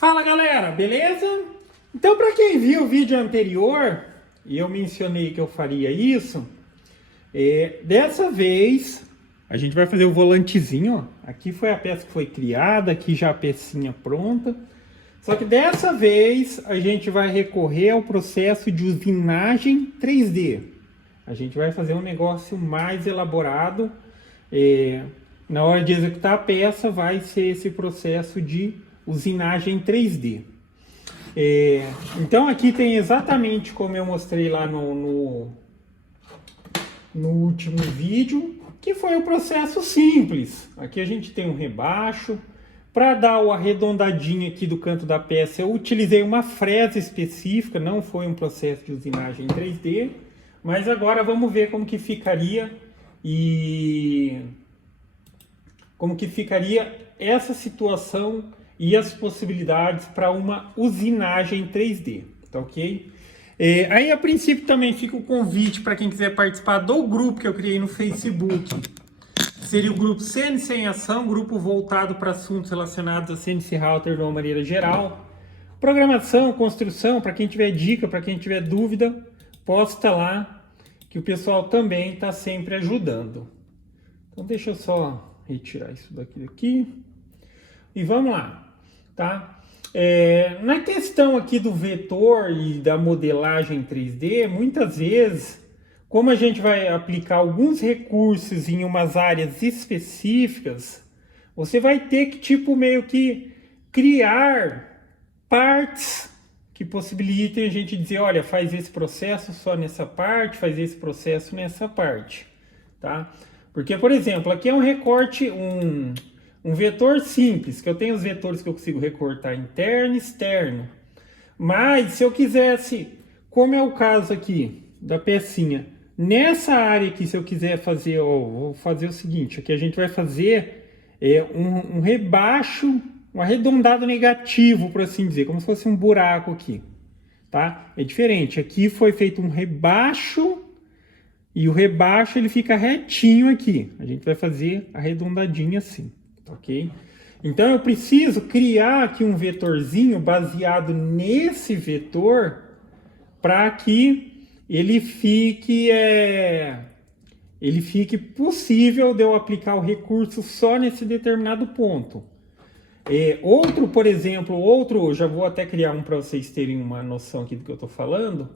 Fala galera, beleza? Então, para quem viu o vídeo anterior, e eu mencionei que eu faria isso, dessa vez a gente vai fazer o volantezinho, ó. Aqui foi a peça que foi criada, aqui já a pecinha pronta. Só que dessa vez a gente vai recorrer ao processo de usinagem 3D. A gente vai fazer um negócio mais elaborado. Na hora de executar a peça vai ser esse processo de usinagem 3D. Então aqui tem exatamente como eu mostrei lá no último vídeo, que foi um processo simples. Aqui a gente tem um rebaixo. Para dar o arredondadinho aqui do canto da peça, eu utilizei uma fresa específica, não foi um processo de usinagem 3D, mas agora vamos ver como que ficaria essa situação e as possibilidades para uma usinagem 3D, tá ok? Aí a princípio também fica o convite para quem quiser participar do grupo que eu criei no Facebook. Seria o grupo CNC em Ação, grupo voltado para assuntos relacionados a CNC Router de uma maneira geral. Programação, construção, para quem tiver dica, para quem tiver dúvida, posta lá, que o pessoal também está sempre ajudando. Então deixa eu só retirar isso daqui. E vamos lá, tá? Na questão aqui do vetor e da modelagem 3D, muitas vezes, como a gente vai aplicar alguns recursos em umas áreas específicas, você vai ter que, meio que criar partes que possibilitem a gente dizer, olha, faz esse processo só nessa parte, faz esse processo nessa parte, tá? Porque, por exemplo, aqui é um recorte, um vetor simples, que eu tenho os vetores que eu consigo recortar interno e externo. Mas, se eu quisesse, como é o caso aqui da pecinha, nessa área aqui, se eu quiser fazer, vou fazer o seguinte, aqui a gente vai fazer um rebaixo, um arredondado negativo, por assim dizer, como se fosse um buraco aqui, tá? É diferente, aqui foi feito um rebaixo, e o rebaixo ele fica retinho aqui, a gente vai fazer arredondadinho assim, ok? Então eu preciso criar aqui um vetorzinho baseado nesse vetor, para que ele fique possível de eu aplicar o recurso só nesse determinado ponto. Por exemplo, já vou até criar um para vocês terem uma noção aqui do que eu estou falando.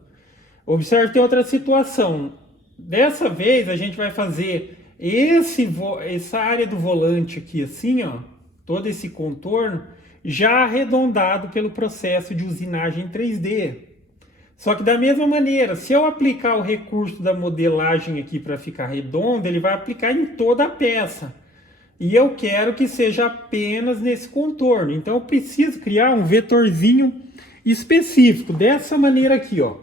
Observe, tem outra situação. Dessa vez a gente vai fazer essa área do volante aqui assim, ó, todo esse contorno já arredondado pelo processo de usinagem 3D. Só que da mesma maneira, se eu aplicar o recurso da modelagem aqui para ficar redondo, ele vai aplicar em toda a peça. E eu quero que seja apenas nesse contorno. Então eu preciso criar um vetorzinho específico, dessa maneira aqui, ó.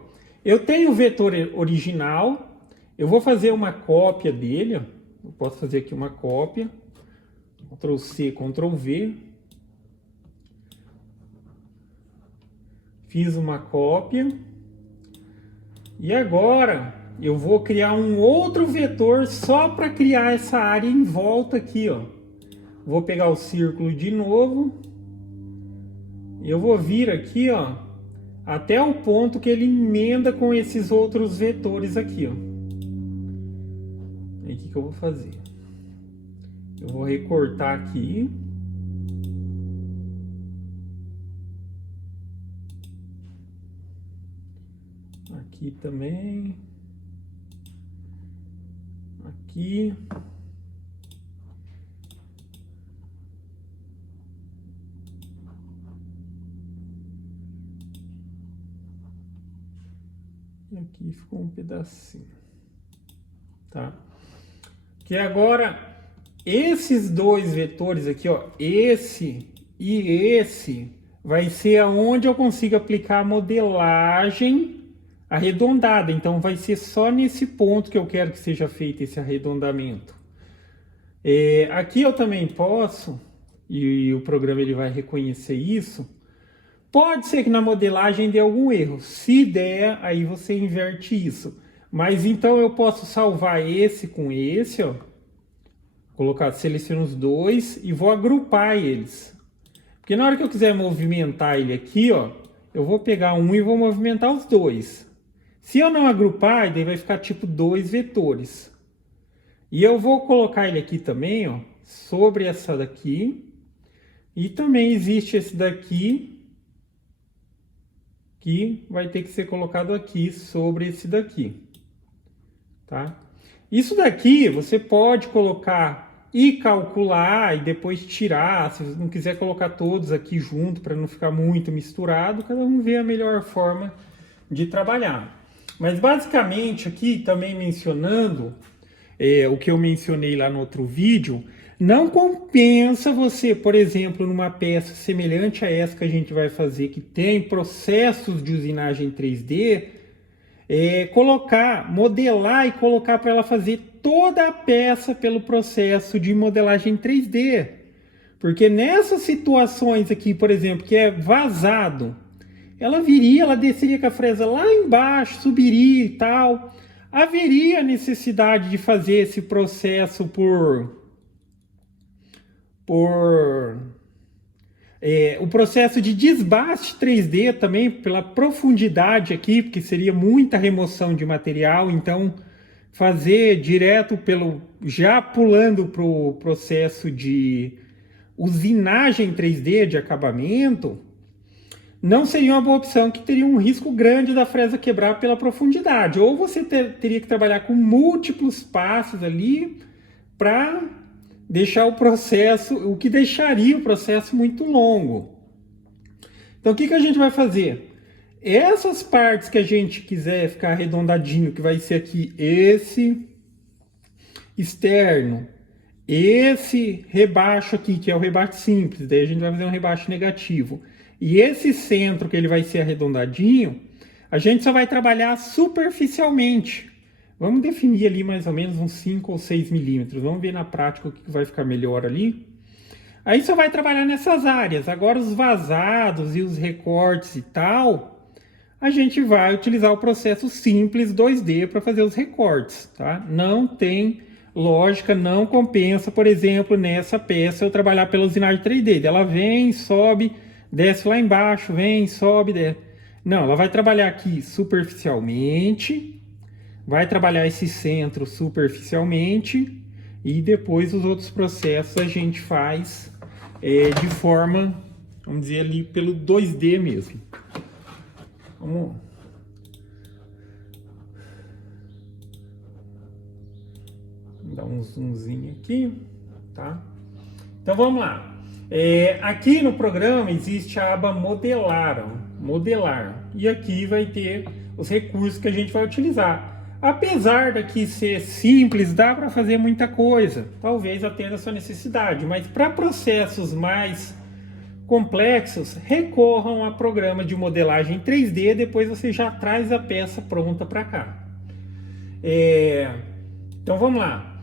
Eu tenho o vetor original, eu vou fazer uma cópia dele, ó. Eu posso fazer aqui uma cópia, Ctrl C, Ctrl V. Fiz uma cópia. E agora eu vou criar um outro vetor só para criar essa área em volta aqui, ó. Vou pegar o círculo de novo. Eu vou vir aqui, ó, até o ponto que ele emenda com esses outros vetores aqui, ó. Aí o que eu vou fazer? Eu vou recortar aqui. Aqui também. Aqui. E aqui ficou um pedacinho. Tá? Que agora, esses dois vetores aqui, ó, esse e esse, vai ser aonde eu consigo aplicar a modelagem arredondada. Então vai ser só nesse ponto que eu quero que seja feito esse arredondamento. Aqui eu também posso, e o programa ele vai reconhecer isso, pode ser que na modelagem dê algum erro. Se der, aí você inverte isso. Mas então eu posso salvar esse com esse, ó, seleciono os dois e vou agrupar eles. Porque na hora que eu quiser movimentar ele aqui, ó, eu vou pegar um e vou movimentar os dois. Se eu não agrupar, daí vai ficar tipo dois vetores. E eu vou colocar ele aqui também, ó, sobre essa daqui. E também existe esse daqui, que vai ter que ser colocado aqui sobre esse daqui, tá? Isso daqui você pode colocar e calcular e depois tirar, se você não quiser colocar todos aqui junto para não ficar muito misturado, cada um vê a melhor forma de trabalhar. Mas basicamente aqui também mencionando o que eu mencionei lá no outro vídeo, não compensa você, por exemplo, numa peça semelhante a essa que a gente vai fazer, que tem processos de usinagem 3D, modelar e colocar para ela fazer toda a peça pelo processo de modelagem 3D. Porque nessas situações aqui, por exemplo, que é vazado, ela desceria com a fresa lá embaixo, subiria e tal. Haveria necessidade de fazer esse processo o processo de desbaste 3D também, pela profundidade aqui, porque seria muita remoção de material, então fazer direto já pulando para o processo de usinagem 3D de acabamento, não seria uma boa opção, que teria um risco grande da fresa quebrar pela profundidade. Ou você teria que trabalhar com múltiplos passos ali para deixar o processo, o que deixaria o processo muito longo. Então o que a gente vai fazer? Essas partes que a gente quiser ficar arredondadinho, que vai ser aqui esse externo, esse rebaixo aqui, que é o rebaixo simples, daí a gente vai fazer um rebaixo negativo. E esse centro, que ele vai ser arredondadinho, a gente só vai trabalhar superficialmente. Vamos definir ali mais ou menos uns 5 ou 6 milímetros. Vamos ver na prática o que vai ficar melhor ali. Aí só vai trabalhar nessas áreas. Agora os vazados e os recortes e tal, a gente vai utilizar o processo simples 2D para fazer os recortes, tá? Não tem lógica, não compensa, por exemplo, nessa peça eu trabalhar pela usinagem 3D. Ela vem, sobe, desce lá embaixo, vem, sobe, desce. Não, ela vai trabalhar aqui superficialmente, vai trabalhar esse centro superficialmente e depois os outros processos a gente faz de forma, vamos dizer ali, pelo 2D mesmo. Vamos dar um zoomzinho aqui, tá? Então vamos lá. Aqui no programa existe a aba modelar, e aqui vai ter os recursos que a gente vai utilizar. Apesar daqui ser simples, dá para fazer muita coisa, talvez atenda a sua necessidade, mas para processos mais complexos, recorram a programa de modelagem 3D, depois você já traz a peça pronta para cá. Então vamos lá.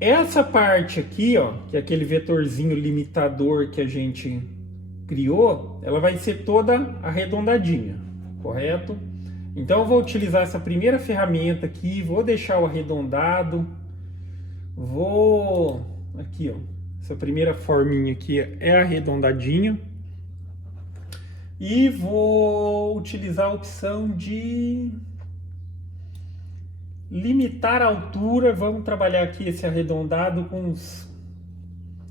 Essa parte aqui, ó, que é aquele vetorzinho limitador que a gente criou, ela vai ser toda arredondadinha, correto? Então eu vou utilizar essa primeira ferramenta aqui, vou deixar o arredondado, aqui, ó, essa primeira forminha aqui é arredondadinha, e vou utilizar a opção de limitar a altura. Vamos trabalhar aqui esse arredondado com uns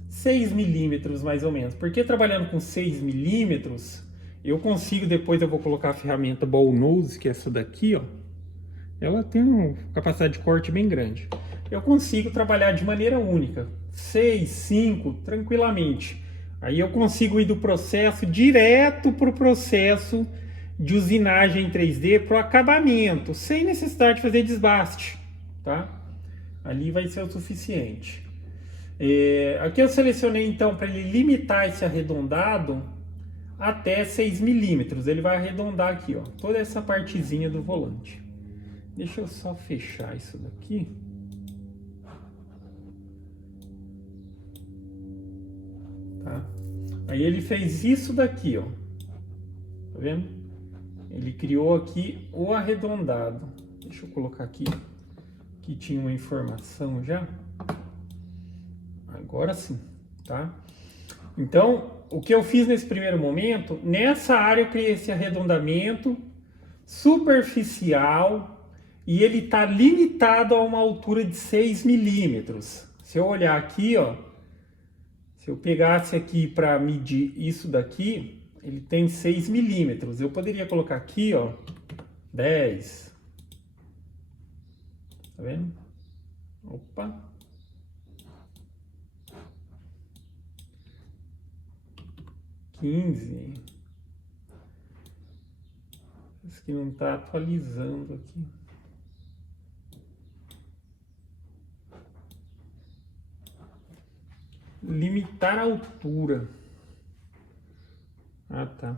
6 milímetros mais ou menos, porque trabalhando com 6 milímetros eu consigo, depois eu vou colocar a ferramenta Ball Nose, que é essa daqui, ó. Ela tem uma capacidade de corte bem grande. Eu consigo trabalhar de maneira única, 6, 5, tranquilamente. Aí eu consigo ir do processo direto para o processo de usinagem 3D, para o acabamento, sem necessidade de fazer desbaste, tá? Ali vai ser o suficiente. Aqui eu selecionei então para ele limitar esse arredondado até 6 milímetros. Ele vai arredondar aqui, ó, toda essa partezinha do volante. Deixa eu só fechar isso daqui. Tá? Aí ele fez isso daqui, ó. Tá vendo? Ele criou aqui o arredondado. Deixa eu colocar aqui, que tinha uma informação já. Agora sim, tá? Então, o que eu fiz nesse primeiro momento, nessa área eu criei esse arredondamento superficial e ele está limitado a uma altura de 6 milímetros. Se eu olhar aqui, ó, se eu pegasse aqui para medir isso daqui, ele tem 6 milímetros. Eu poderia colocar aqui, ó, 10. Tá vendo? Opa. 15. Esse aqui não está atualizando aqui. Limitar a altura. Ah, tá.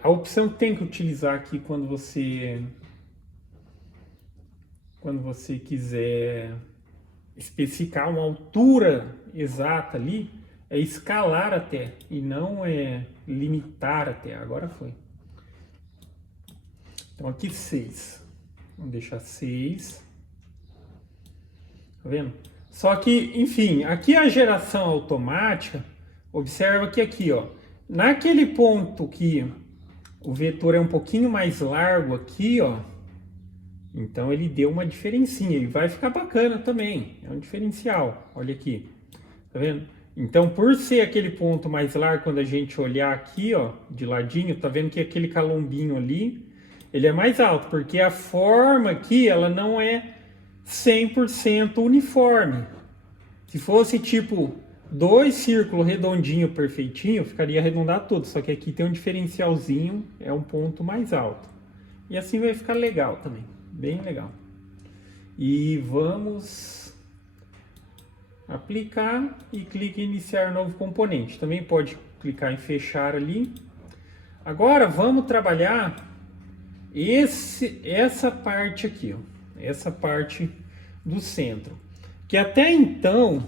A opção que tem que utilizar aqui quando você quiser especificar uma altura exata ali, é escalar até e não é limitar até. Agora foi. Então aqui 6. Vamos deixar 6. Tá vendo? Só que, enfim, aqui a geração automática, observa que aqui, ó, naquele ponto que o vetor é um pouquinho mais largo aqui, ó, então ele deu uma diferencinha e vai ficar bacana também, é um diferencial, olha aqui, tá vendo? Então, por ser aquele ponto mais largo, quando a gente olhar aqui, ó, de ladinho, tá vendo que aquele calombinho ali, ele é mais alto, porque a forma aqui, ela não é 100% uniforme. Se fosse tipo 2 círculos redondinho perfeitinho, ficaria arredondado tudo. Só que aqui tem um diferencialzinho, é um ponto mais alto. E assim vai ficar legal também, bem legal. E vamos aplicar e clique em iniciar novo componente. Também pode clicar em fechar ali. Agora vamos trabalhar essa parte aqui, ó, essa parte do centro, que até então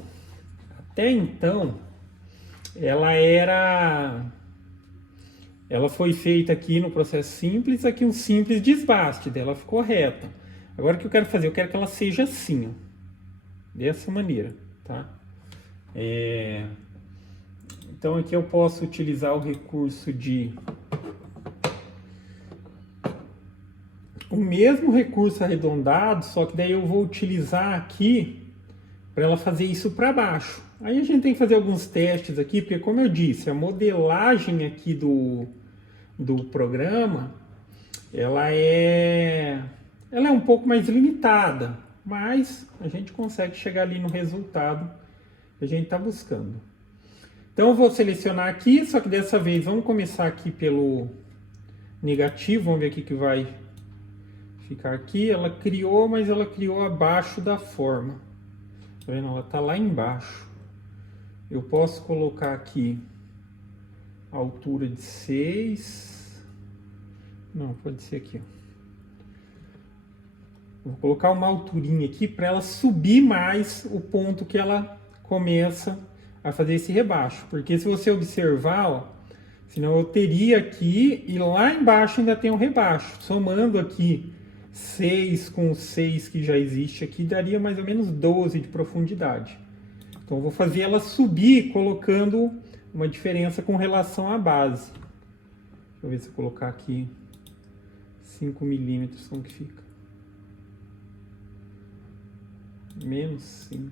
ela foi feita aqui no processo simples, aqui um simples desbaste dela, ficou reta. Agora o que eu quero fazer? Eu quero que ela seja assim, ó, dessa maneira, tá? Então aqui eu posso utilizar o recurso de o mesmo recurso arredondado, só que daí eu vou utilizar aqui para ela fazer isso para baixo. Aí a gente tem que fazer alguns testes aqui, porque como eu disse, a modelagem aqui do programa, ela é um pouco mais limitada, mas a gente consegue chegar ali no resultado que a gente está buscando. Então eu vou selecionar aqui, só que dessa vez vamos começar aqui pelo negativo, vamos ver o que vai ficar aqui. Ela criou, mas ela criou abaixo da forma. Tá vendo? Ela tá lá embaixo. Eu posso colocar aqui a altura de 6. Não, pode ser aqui. Vou colocar uma alturinha aqui para ela subir mais o ponto que ela começa a fazer esse rebaixo. Porque se você observar, ó, senão eu teria aqui e lá embaixo ainda tem um rebaixo. Somando aqui 6 com 6 que já existe aqui, daria mais ou menos 12 de profundidade. Então eu vou fazer ela subir colocando uma diferença com relação à base. Deixa eu ver se eu colocar aqui 5 milímetros, como que fica? Menos 5.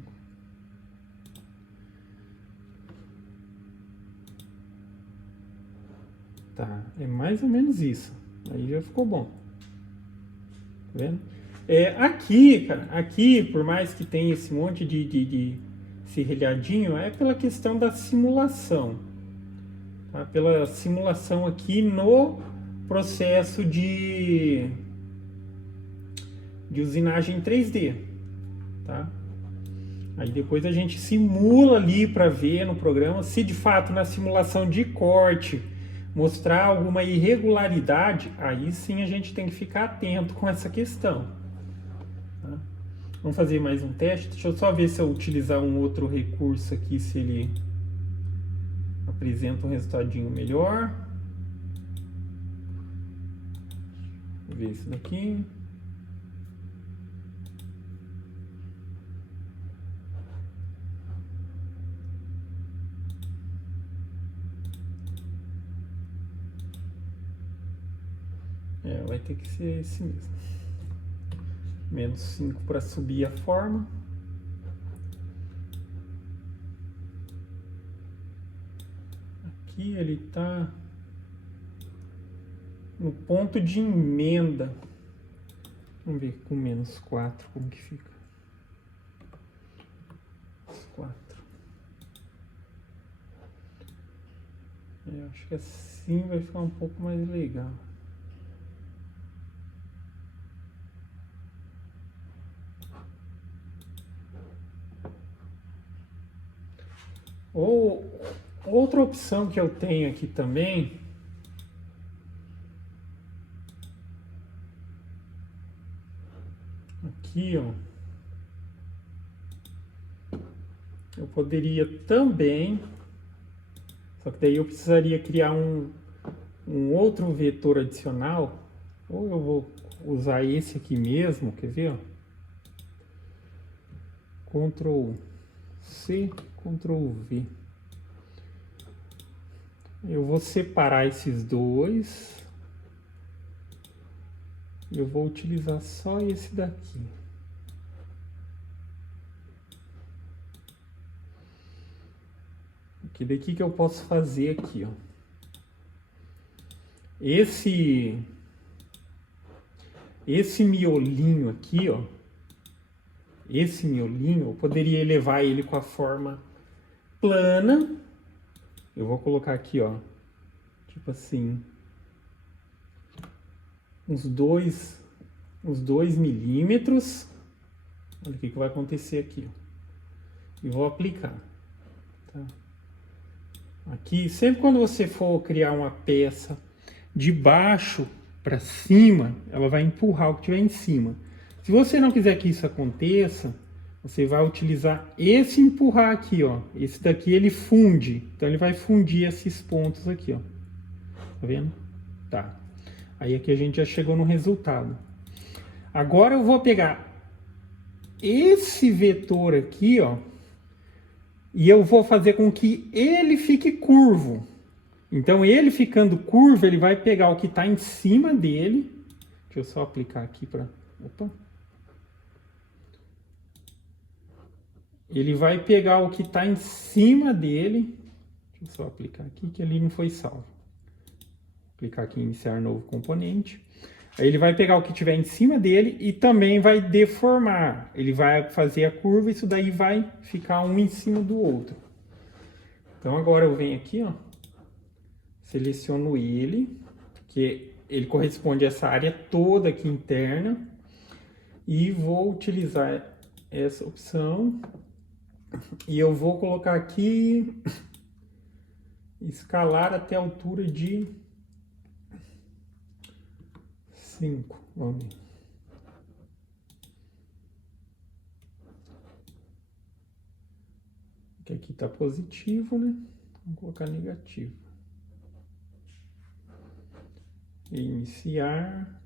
Tá, é mais ou menos isso. Aí já ficou bom. Tá vendo? Aqui, cara, aqui, por mais que tenha esse monte de serrilhadinho, é pela questão da simulação. Tá? Pela simulação aqui no processo de usinagem 3D. Tá? Aí depois a gente simula ali para ver no programa se de fato na simulação de corte mostrar alguma irregularidade, aí sim a gente tem que ficar atento com essa questão. Tá? Vamos fazer mais um teste. Deixa eu só ver se eu utilizar um outro recurso aqui, se ele apresenta um resultadinho melhor. Vou ver isso daqui. Vai ter que ser esse mesmo. Menos 5 para subir a forma. Aqui ele está no ponto de emenda. Vamos ver com menos 4 como que fica. 4. Acho que assim vai ficar um pouco mais legal. Ou outra opção que eu tenho aqui também, aqui ó, eu poderia também, só que daí eu precisaria criar um outro vetor adicional, ou eu vou usar esse aqui mesmo, quer ver? Ó? Ctrl C, Ctrl V. Eu vou separar esses dois. Eu vou utilizar só esse daqui. Que daqui que eu posso fazer aqui, ó. Esse miolinho aqui, ó. Esse miolinho, eu poderia elevar ele com a forma plana. Eu vou colocar aqui, ó. Tipo assim. Uns 2 milímetros. Olha o que vai acontecer aqui, ó. E vou aplicar. Tá? Aqui, sempre quando você for criar uma peça de baixo para cima, ela vai empurrar o que tiver em cima. Se você não quiser que isso aconteça, você vai utilizar esse empurrar aqui, ó. Esse daqui ele funde, então ele vai fundir esses pontos aqui, ó. Tá vendo? Tá. Aí aqui a gente já chegou no resultado. Agora eu vou pegar esse vetor aqui, ó, e eu vou fazer com que ele fique curvo. Então ele ficando curvo, ele vai pegar o que está em cima dele. Deixa eu só aplicar aqui para... Opa! Ele vai pegar o que está em cima dele. Deixa eu só aplicar aqui, que ali não foi salvo. Clicar aqui em iniciar novo componente. Aí ele vai pegar o que tiver em cima dele e também vai deformar. Ele vai fazer a curva e isso daí vai ficar um em cima do outro. Então agora eu venho aqui, ó. Seleciono ele, que ele corresponde a essa área toda aqui interna. E vou utilizar essa opção. E eu vou colocar aqui... escalar até a altura de 5, vamos ver. Que aqui está positivo, né? Vamos colocar negativo. Iniciar.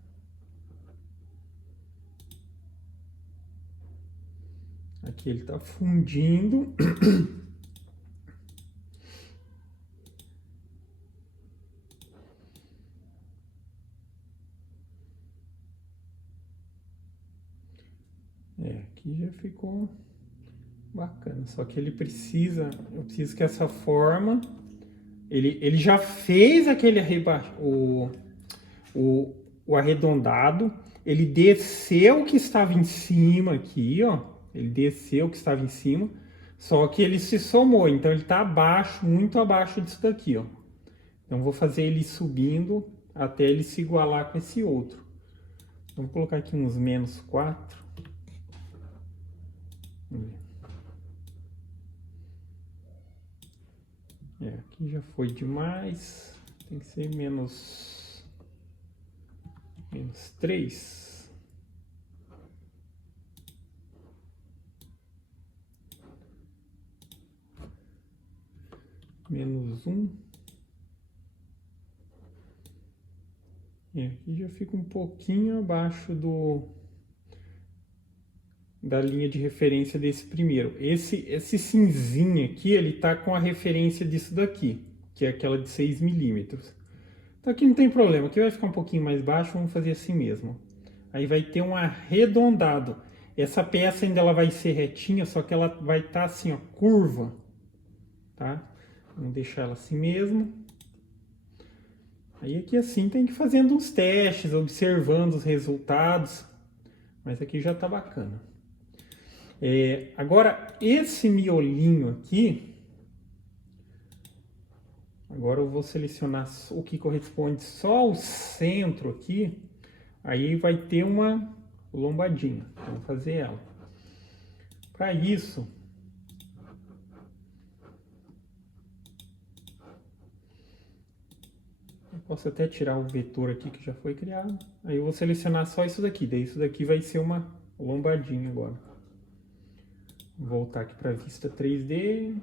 Aqui ele está fundindo. Aqui já ficou bacana, só que ele precisa, eu preciso que essa forma, ele já fez aquele o arredondado, ele desceu o que estava em cima aqui, ó, ele desceu o que estava em cima, só que ele se somou, então ele está abaixo, muito abaixo disso daqui, ó. Então vou fazer ele subindo até ele se igualar com esse outro. Então, vou colocar aqui uns menos 4. Aqui já foi demais, tem que ser menos 3. Menos 1. Aqui já fica um pouquinho abaixo da linha de referência desse primeiro. Esse cinzinho aqui, ele tá com a referência disso daqui, que é aquela de 6 milímetros. Então aqui não tem problema, aqui vai ficar um pouquinho mais baixo, vamos fazer assim mesmo. Aí vai ter um arredondado. Essa peça ainda ela vai ser retinha, só que ela vai estar assim, ó, curva, tá? Vamos deixar ela assim mesmo. Aí aqui assim tem que ir fazendo uns testes, observando os resultados, mas aqui já tá bacana. Agora esse miolinho aqui, agora eu vou selecionar o que corresponde só ao centro aqui, aí vai ter uma lombadinha, vamos fazer ela. Para isso, eu posso até tirar o vetor aqui que já foi criado, aí eu vou selecionar só isso daqui, daí isso daqui vai ser uma lombadinha agora. Vou voltar aqui para a vista 3D.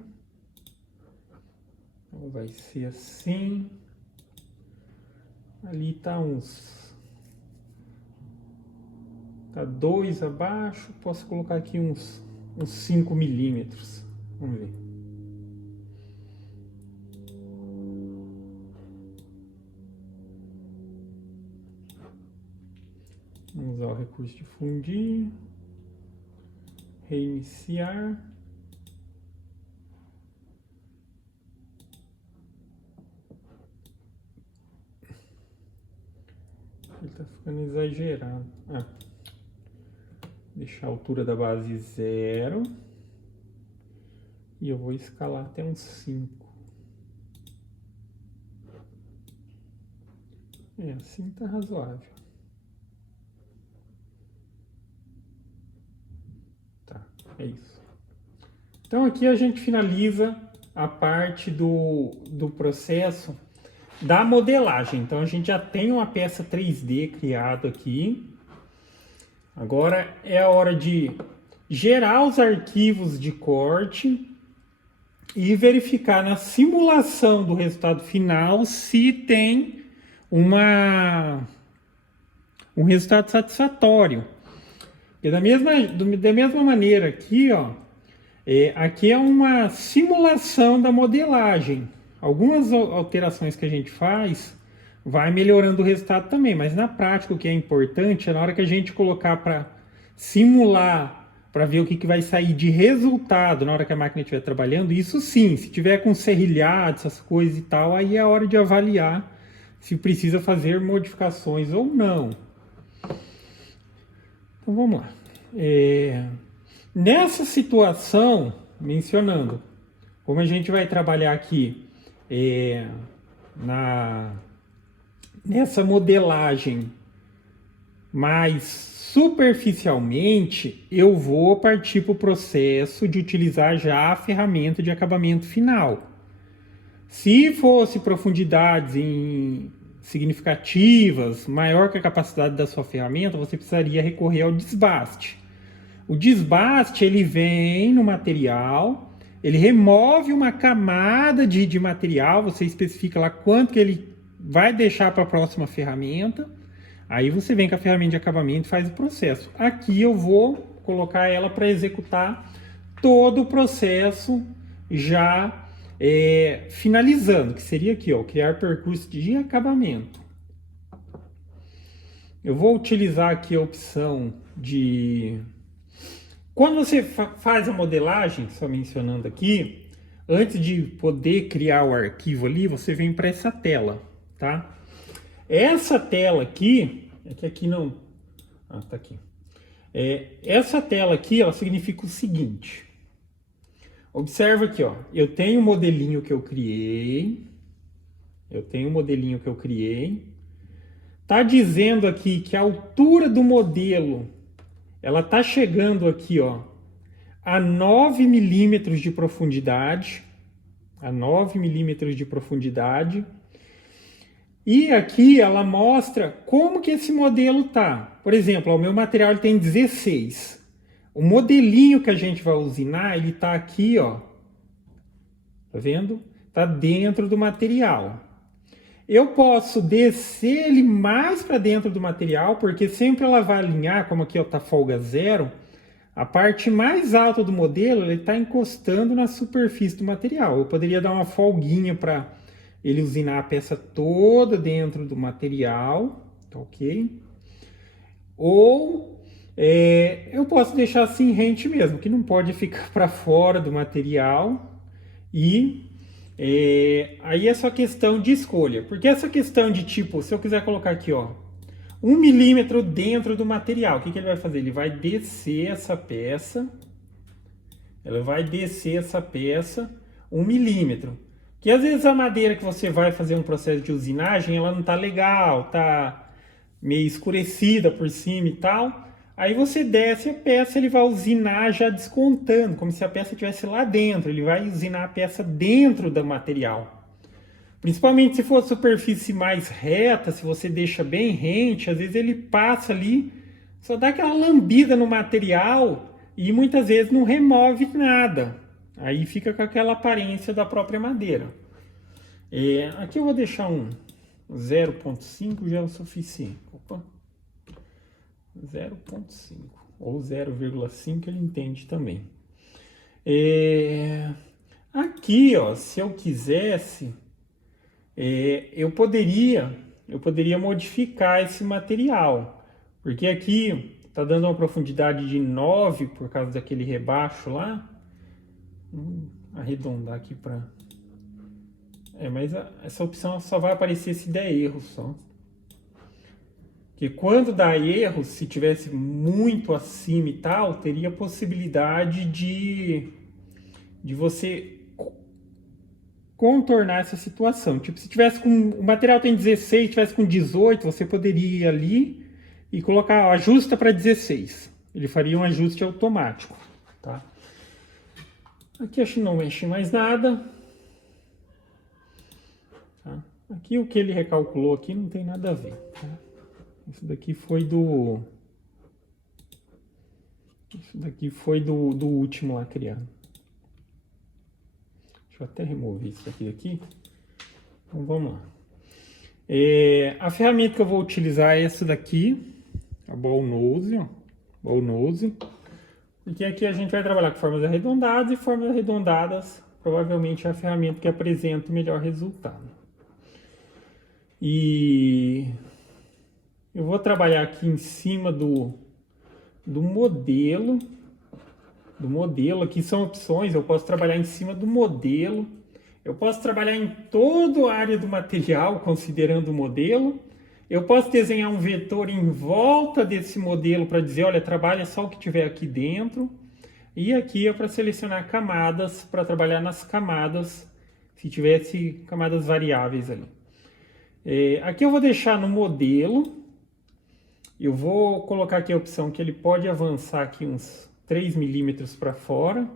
Então vai ser assim. Ali tá tá 2 abaixo. Posso colocar aqui uns 5 milímetros. Vamos ver. Vamos usar o recurso de fundir. Reiniciar. Ele tá ficando exagerado. Deixar a altura da base 0. E eu vou escalar até uns 5. Assim tá razoável. Tá, é isso. Então aqui a gente finaliza a parte do processo da modelagem. Então a gente já tem uma peça 3D criada aqui. Agora é a hora de gerar os arquivos de corte e verificar na simulação do resultado final se tem um resultado satisfatório. E da mesma maneira aqui, ó, aqui é uma simulação da modelagem. Algumas alterações que a gente faz vai melhorando o resultado também, mas na prática o que é importante é na hora que a gente colocar para simular, para ver o que vai sair de resultado na hora que a máquina estiver trabalhando, isso sim, se tiver com serrilhado, essas coisas e tal, aí é a hora de avaliar se precisa fazer modificações ou não. Então vamos lá. Nessa situação, mencionando, como a gente vai trabalhar aqui nessa modelagem mais superficialmente, eu vou partir para o processo de utilizar já a ferramenta de acabamento final. Se fosse profundidades significativas, maior que a capacidade da sua ferramenta, você precisaria recorrer ao desbaste. O desbaste, ele vem no material, ele remove uma camada de material, você especifica lá quanto que ele vai deixar para a próxima ferramenta, aí você vem com a ferramenta de acabamento e faz o processo. Aqui eu vou colocar ela para executar todo o processo já finalizando, que seria aqui, ó, criar percurso de acabamento. Eu vou utilizar aqui a opção de... Quando você faz a modelagem, só mencionando aqui, antes de poder criar o arquivo ali, você vem para essa tela, tá? Essa tela aqui, é que aqui não... tá aqui. Essa tela aqui, ela significa o seguinte. Observa aqui, ó. Eu tenho um modelinho que eu criei. Tá dizendo aqui que a altura do modelo, ela tá chegando aqui, ó, a 9 milímetros de profundidade. E aqui ela mostra como que esse modelo tá. Por exemplo, ó, o meu material ele tem 16. O modelinho que a gente vai usinar, ele tá aqui, ó. Tá vendo? Tá dentro do material. Eu posso descer ele mais para dentro do material, porque sempre ela vai alinhar, como aqui ó, tá folga 0, a parte mais alta do modelo ele está encostando na superfície do material. Eu poderia dar uma folguinha para ele usinar a peça toda dentro do material, tá ok? Ou eu posso deixar assim rente mesmo, que não pode ficar para fora do material. E aí é só questão de escolha, porque essa questão de tipo, se eu quiser colocar aqui, ó, 1 milímetro dentro do material, o que ele vai fazer? Ele vai descer essa peça, ela vai descer essa peça 1 milímetro. Que às vezes a madeira que você vai fazer um processo de usinagem, ela não tá legal, tá meio escurecida por cima e tal. Aí você desce a peça, ele vai usinar já descontando, como se a peça estivesse lá dentro. Ele vai usinar a peça dentro do material. Principalmente se for superfície mais reta, se você deixa bem rente, às vezes ele passa ali, só dá aquela lambida no material e muitas vezes não remove nada. Aí fica com aquela aparência da própria madeira. Aqui eu vou deixar um 0,5 já é o suficiente. Opa. 0,5 ou 0,5 ele entende também. Aqui, ó, se eu quisesse, eu poderia modificar esse material, porque aqui está dando uma profundidade de 9 por causa daquele rebaixo lá. Arredondar aqui para... mas essa opção só vai aparecer se der erro só. Porque quando dá erro, se tivesse muito acima e tal, teria possibilidade de você contornar essa situação. Tipo, se tivesse com... o material tem 16, tivesse com 18, você poderia ir ali e colocar, ó, ajusta para 16. Ele faria um ajuste automático, tá? Aqui acho que não mexe mais nada. Tá? Aqui o que ele recalculou aqui não tem nada a ver, tá? Isso daqui foi do... do último lá criado. Deixa eu até remover isso daqui. Então vamos lá. A ferramenta que eu vou utilizar é essa daqui, a Ball Nose, ó. Ball Nose. Porque aqui a gente vai trabalhar com formas arredondadas, e formas arredondadas provavelmente é a ferramenta que apresenta o melhor resultado. E eu vou trabalhar aqui em cima do modelo. Aqui são opções, eu posso trabalhar em cima do modelo. Eu posso trabalhar em toda a área do material, considerando o modelo. Eu posso desenhar um vetor em volta desse modelo para dizer, olha, trabalha só o que tiver aqui dentro. E aqui é para selecionar camadas, para trabalhar nas camadas, se tivesse camadas variáveis ali. Aqui eu vou deixar no modelo. Eu vou colocar aqui a opção que ele pode avançar aqui uns 3 milímetros para fora.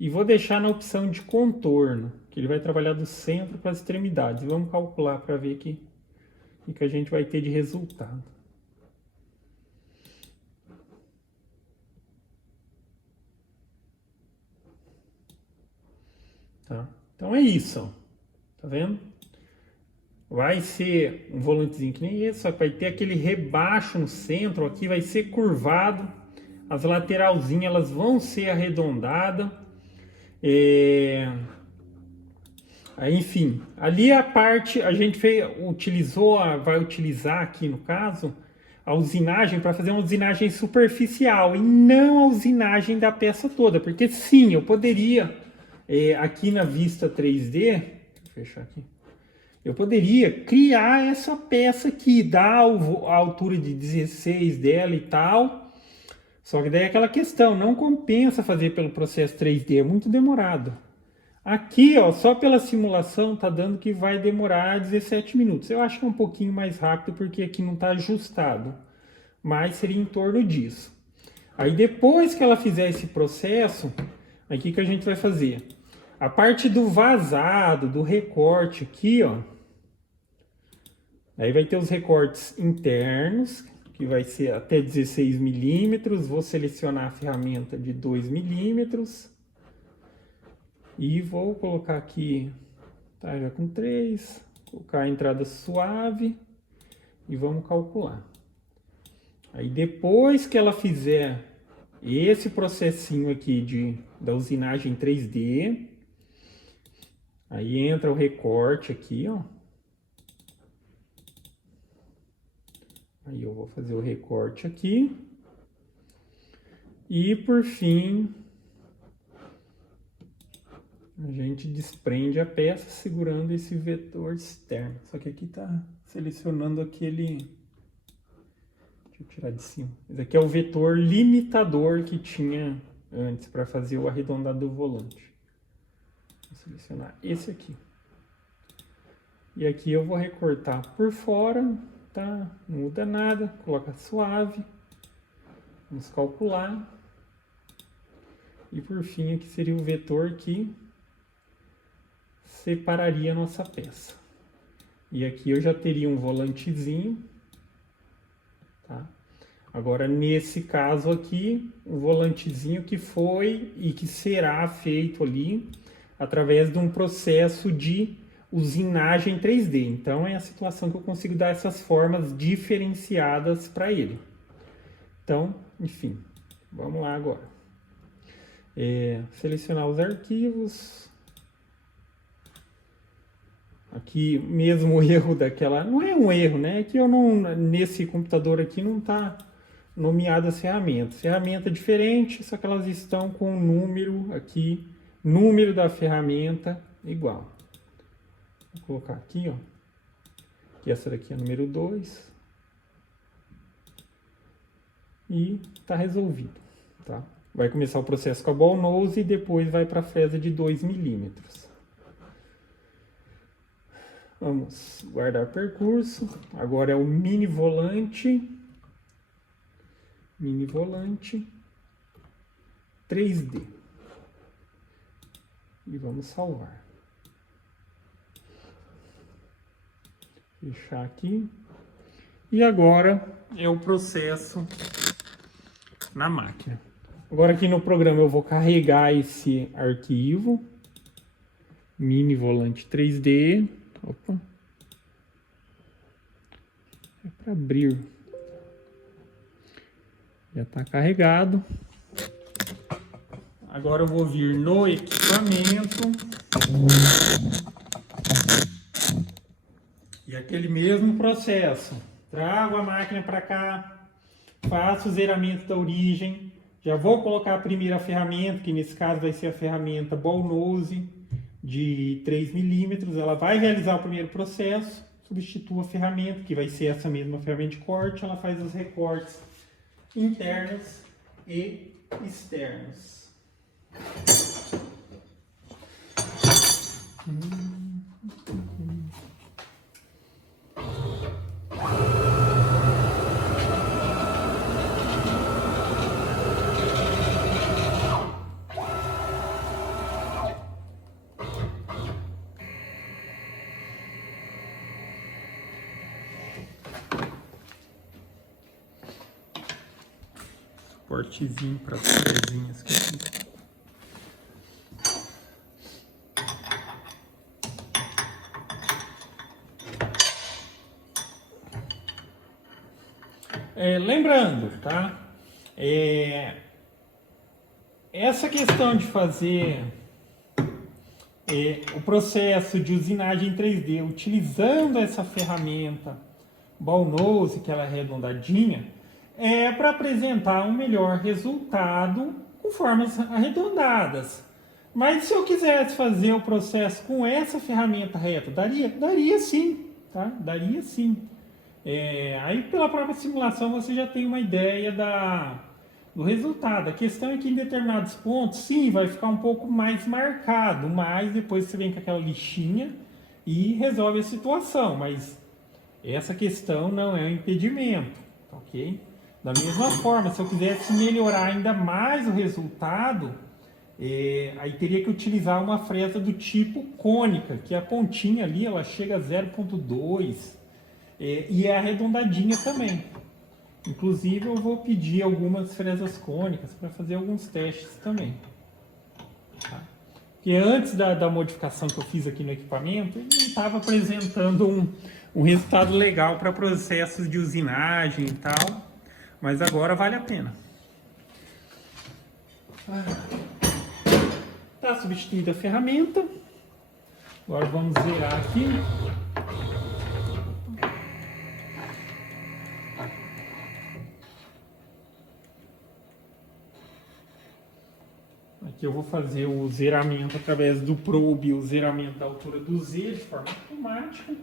E vou deixar na opção de contorno, que ele vai trabalhar do centro para as extremidades. Vamos calcular para ver aqui o que a gente vai ter de resultado. Tá? Então é isso, ó. Tá vendo? Vai ser um volantezinho que nem esse, só que vai ter aquele rebaixo no centro, aqui vai ser curvado, as lateralzinhas elas vão ser arredondadas. Enfim, ali a parte, a gente vai utilizar aqui no caso, a usinagem para fazer uma usinagem superficial e não a usinagem da peça toda, porque sim, eu poderia, aqui na vista 3D, deixa eu fechar aqui, eu poderia criar essa peça aqui, dar a altura de 16 dela e tal, só que daí é aquela questão, não compensa fazer pelo processo 3D, é muito demorado. Aqui, ó, só pela simulação tá dando que vai demorar 17 minutos. Eu acho que é um pouquinho mais rápido porque aqui não tá ajustado, mas seria em torno disso. Aí depois que ela fizer esse processo, aí o que a gente vai fazer? A parte do vazado, do recorte aqui, ó, aí vai ter os recortes internos, que vai ser até 16 milímetros. Vou selecionar a ferramenta de 2 milímetros. E vou colocar aqui, tá, já com 3, colocar a entrada suave e vamos calcular. Aí depois que ela fizer esse processinho aqui da usinagem 3D, Aí entra o recorte aqui, ó. Aí eu vou fazer o recorte aqui. E por fim, a gente desprende a peça segurando esse vetor externo. Só que aqui tá selecionando aquele... Deixa eu tirar de cima. Esse aqui é o vetor limitador que tinha antes para fazer o arredondado do volante. Vou selecionar esse aqui. E aqui eu vou recortar por fora, tá? Não muda nada, coloca suave. Vamos calcular. E por fim aqui seria o vetor que separaria a nossa peça. E aqui eu já teria um volantezinho, tá? Agora nesse caso aqui, o volantezinho que foi e que será feito ali através de um processo de usinagem 3D. Então é a situação que eu consigo dar essas formas diferenciadas para ele. Então, enfim, vamos lá agora. Selecionar os arquivos. Aqui mesmo o erro daquela... Não é um erro, né? É que eu não... Nesse computador aqui não está nomeado as ferramentas. Ferramenta diferente, só que elas estão com o número aqui. Número da ferramenta igual. Vou colocar aqui, ó. Que essa daqui é a número 2. E está resolvido, tá? Vai começar o processo com a ball nose e depois vai para a fresa de 2 milímetros. Vamos guardar percurso. Agora é o mini volante. Mini volante 3D. E vamos salvar. Fechar aqui. E agora é o processo na máquina. Agora aqui no programa eu vou carregar esse arquivo. Mini volante 3D. Opa. É para abrir. Já está carregado. Agora eu vou vir no equipamento. E aquele mesmo processo. Trago a máquina para cá. Faço o zeramento da origem. Já vou colocar a primeira ferramenta, que nesse caso vai ser a ferramenta ball nose de 3 milímetros. Ela vai realizar o primeiro processo. Substitua a ferramenta, que vai ser essa mesma ferramenta de corte. Ela faz os recortes internos e externos. Suportezinho para as pezinhas aqui. Lembrando, tá? Essa questão de fazer o processo de usinagem 3D utilizando essa ferramenta ball nose, que ela é arredondadinha, é para apresentar um melhor resultado com formas arredondadas. Mas se eu quisesse fazer o processo com essa ferramenta reta, daria sim, tá? Daria sim. Aí pela própria simulação você já tem uma ideia do resultado. A questão é que em determinados pontos, sim, vai ficar um pouco mais marcado, mas depois você vem com aquela lixinha e resolve a situação. Mas essa questão não é um impedimento, ok? Da mesma forma, se eu quisesse melhorar ainda mais o resultado, aí teria que utilizar uma fresa do tipo cônica, que a pontinha ali ela chega a 0,2 e é arredondadinha também. Inclusive eu vou pedir algumas fresas cônicas para fazer alguns testes também. Tá? Porque antes da modificação que eu fiz aqui no equipamento, ele não estava apresentando um resultado legal para processos de usinagem e tal. Mas agora vale a pena. Está substituída a ferramenta. Agora vamos zerar aqui. Aqui eu vou fazer o zeramento através do probe, o zeramento da altura do Z de forma automática.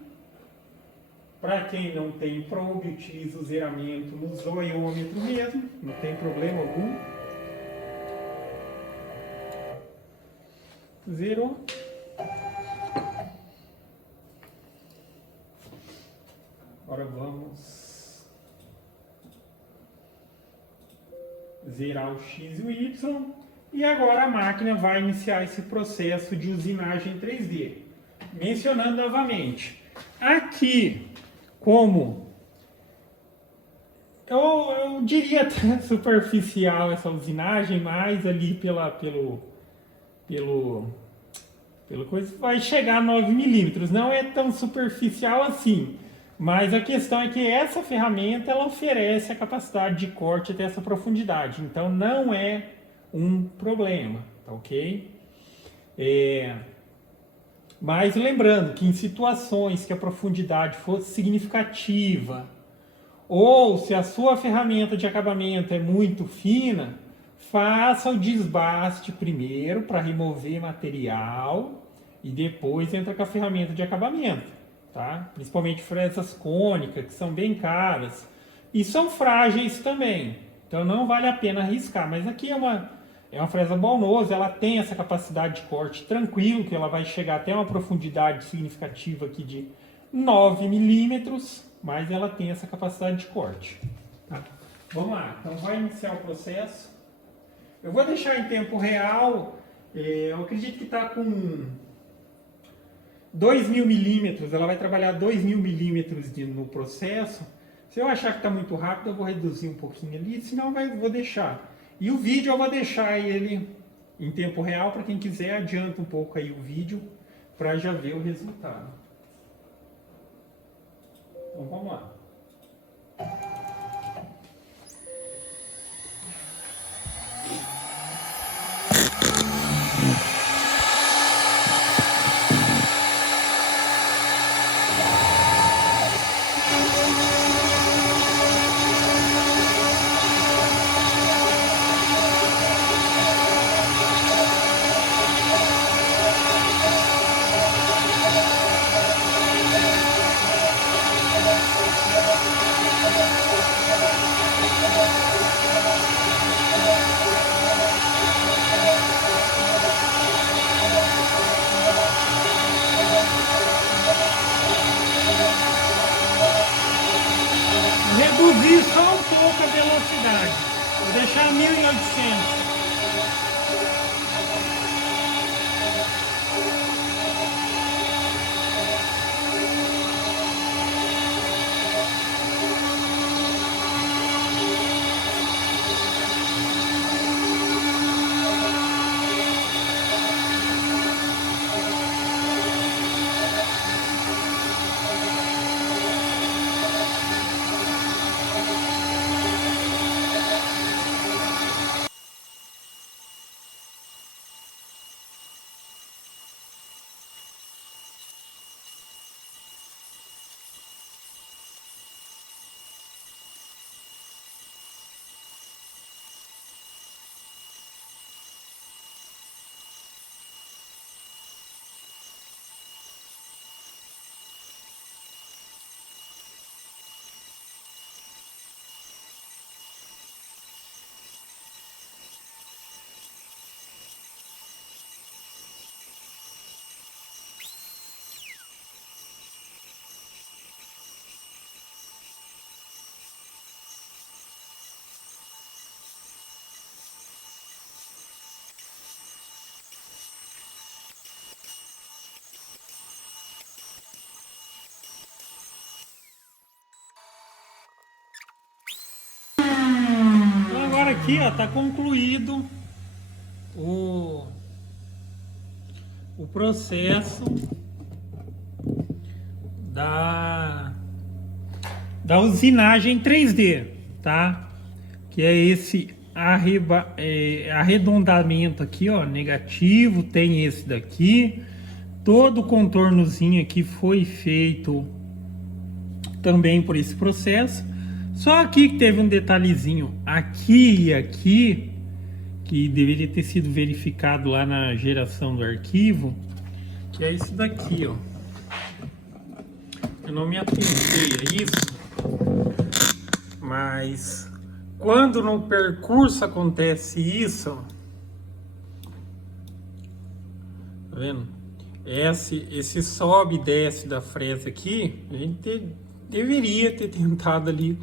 Para quem não tem probe, utiliza o zeramento no zoiômetro mesmo, não tem problema algum. Zerou. Agora vamos zerar o X e o Y. E agora a máquina vai iniciar esse processo de usinagem 3D. Mencionando novamente, aqui, como eu diria até superficial essa usinagem, mas ali pelo coisa vai chegar a 9 milímetros. Não é tão superficial assim. Mas a questão é que essa ferramenta ela oferece a capacidade de corte até essa profundidade. Então não é um problema, tá ok? Mas lembrando que em situações que a profundidade fosse significativa, ou se a sua ferramenta de acabamento é muito fina, faça o desbaste primeiro para remover material e depois entra com a ferramenta de acabamento. Tá? Principalmente fresas cônicas, que são bem caras e são frágeis também, então não vale a pena arriscar. Mas aqui é uma fresa Baunoso, ela tem essa capacidade de corte tranquilo, que ela vai chegar até uma profundidade significativa aqui de 9 milímetros, mas ela tem essa capacidade de corte. Tá? Vamos lá, então vai iniciar o processo. Eu vou deixar em tempo real, eu acredito que está com 2.000 milímetros, ela vai trabalhar 2.000 milímetros no processo. Se eu achar que está muito rápido, eu vou reduzir um pouquinho ali, senão vou deixar. E o vídeo eu vou deixar ele em tempo real, para quem quiser, adianta um pouco aí o vídeo, para já ver o resultado. Então vamos lá. Reduzir só um pouco a velocidade. Vou deixar 1.800. Aqui está concluído o processo da usinagem 3D, tá? Que é esse arredondamento aqui, ó, negativo, tem esse daqui, Todo o contornozinho aqui foi feito também por esse processo. Só aqui que teve um detalhezinho aqui e aqui, que deveria ter sido verificado lá na geração do arquivo, que é isso daqui, ó. Eu não me atentei a isso, mas quando no percurso acontece isso, tá vendo? Esse sobe e desce da fresa aqui, a gente deveria ter tentado ali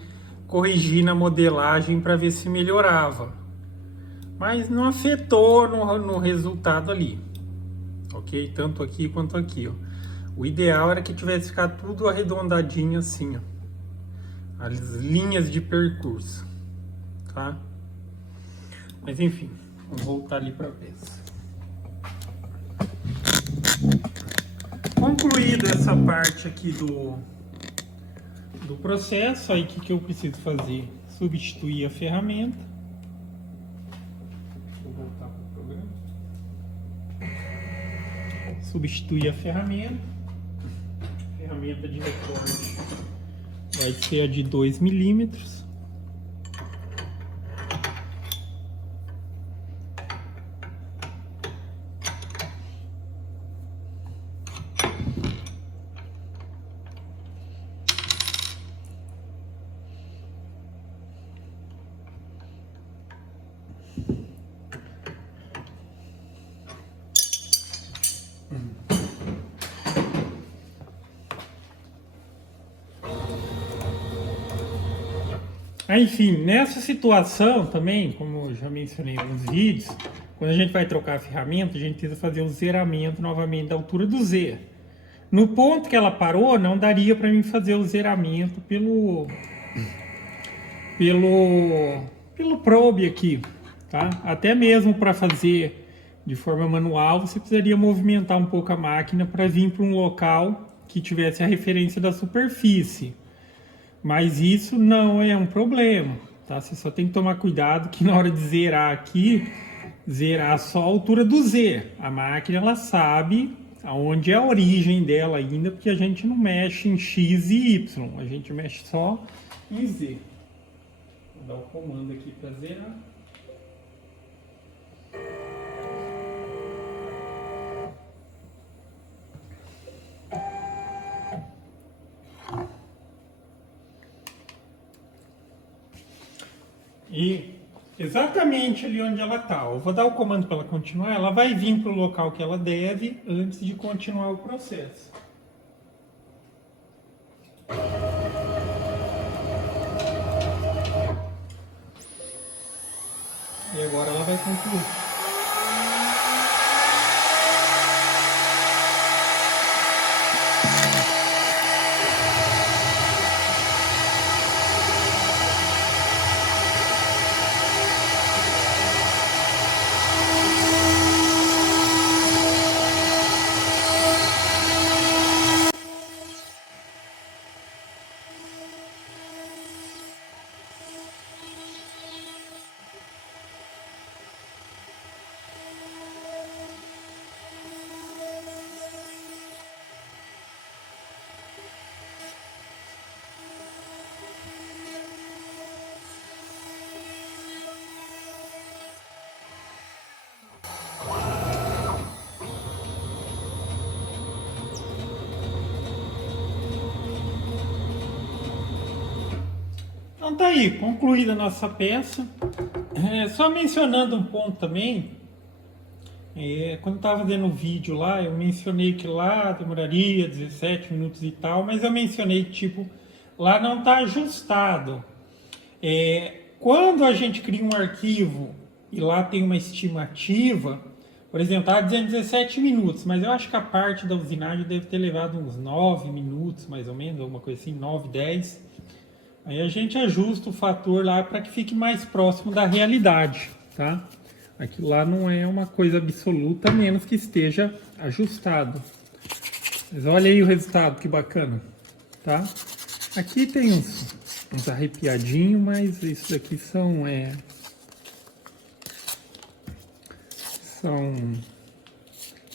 corrigir na modelagem para ver se melhorava, mas não afetou no resultado ali, ok? Tanto aqui quanto aqui, ó. O ideal era que tivesse ficado tudo arredondadinho assim, ó, as linhas de percurso, tá? Mas enfim, vamos voltar ali para a peça. Concluída essa parte aqui do processo, aí o que eu preciso fazer? Substituir a ferramenta. Vou voltar para o programa. Substituir a ferramenta. A ferramenta de recorte vai ser a de 2 milímetros. Enfim, nessa situação também, como eu já mencionei em alguns vídeos, quando a gente vai trocar a ferramenta, a gente precisa fazer o zeramento novamente da altura do Z. No ponto que ela parou, não daria para mim fazer o zeramento pelo probe aqui, tá? Até mesmo para fazer de forma manual, você precisaria movimentar um pouco a máquina para vir para um local que tivesse a referência da superfície. Mas isso não é um problema, tá? Você só tem que tomar cuidado que na hora de zerar aqui, zerar só a altura do Z. A máquina, ela sabe aonde é a origem dela ainda, porque a gente não mexe em X e Y, a gente mexe só em Z. Vou dar o comando aqui para zerar. E exatamente ali onde ela está. Eu vou dar o comando para ela continuar. Ela vai vir para o local que ela deve antes de continuar o processo. E agora ela vai concluir. Então tá aí, concluída a nossa peça. Só mencionando um ponto também, quando eu estava fazendo o vídeo lá, eu mencionei que lá demoraria 17 minutos e tal, mas eu mencionei que tipo, lá não está ajustado. Quando a gente cria um arquivo e lá tem uma estimativa, por exemplo, está dizendo 17 minutos, mas eu acho que a parte da usinagem deve ter levado uns 9 minutos, mais ou menos, alguma coisa assim, 9, 10. Aí a gente ajusta o fator lá para que fique mais próximo da realidade, tá? Aquilo lá não é uma coisa absoluta, a menos que esteja ajustado. Mas olha aí o resultado, que bacana, tá? Aqui tem uns arrepiadinhos, mas isso daqui são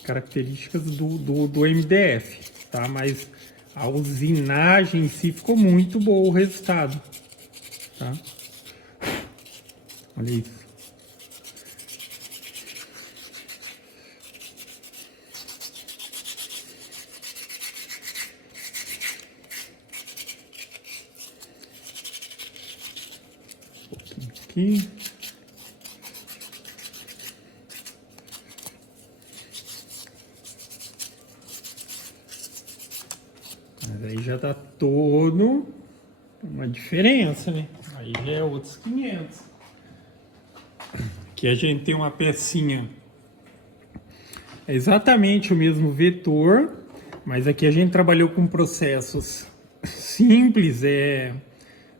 características do MDF, tá? Mas a usinagem em si ficou muito bom o resultado, tá? Olha isso. Aqui. Mas aí já dá todo uma diferença, né? Aí já é outros 500. Aqui a gente tem uma pecinha, é exatamente o mesmo vetor, mas aqui a gente trabalhou com processos simples,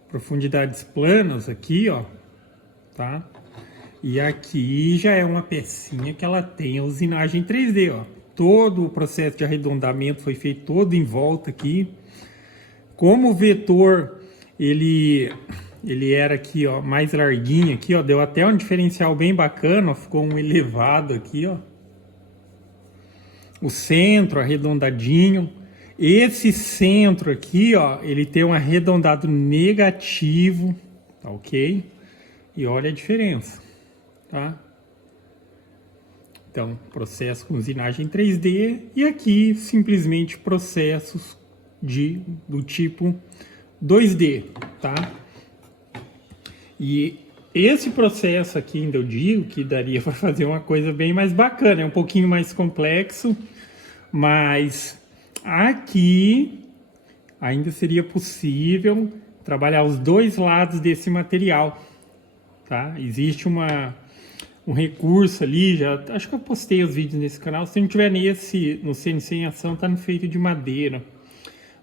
profundidades planas aqui, ó, tá? E aqui já é uma pecinha que ela tem a usinagem 3D, ó. Todo o processo de arredondamento foi feito todo em volta aqui. Como o vetor, ele era aqui, ó, mais larguinho aqui, ó, deu até um diferencial bem bacana, ó, ficou um elevado aqui, ó. O centro arredondadinho. Esse centro aqui, ó, ele tem um arredondado negativo, tá ok? E olha a diferença, tá? Então, processo com usinagem 3D e aqui simplesmente processos do tipo 2D, tá? E esse processo aqui ainda eu digo que daria para fazer uma coisa bem mais bacana, é um pouquinho mais complexo, mas aqui ainda seria possível trabalhar os dois lados desse material, tá? Existe um recurso ali, já acho que eu postei os vídeos nesse canal. Se não tiver no CNC em ação, tá no feito de madeira,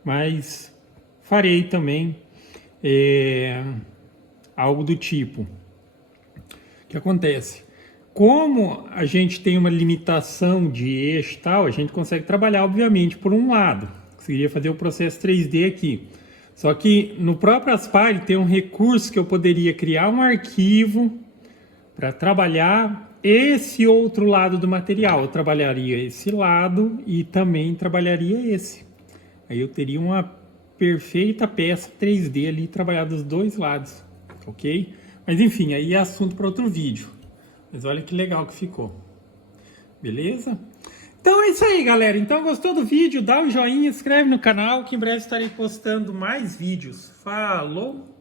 mas farei também algo do tipo. O que acontece? Como a gente tem uma limitação de eixo e tal, a gente consegue trabalhar, obviamente, por um lado. Conseguiria fazer o processo 3D aqui. Só que no próprio Aspire tem um recurso que eu poderia criar um arquivo para trabalhar esse outro lado do material. Eu trabalharia esse lado e também trabalharia esse. Aí eu teria uma perfeita peça 3D ali, trabalhar dos dois lados, ok? Mas enfim, aí é assunto para outro vídeo. Mas olha que legal que ficou. Beleza? Então é isso aí, galera. Então gostou do vídeo? Dá um joinha, inscreve no canal que em breve estarei postando mais vídeos. Falou!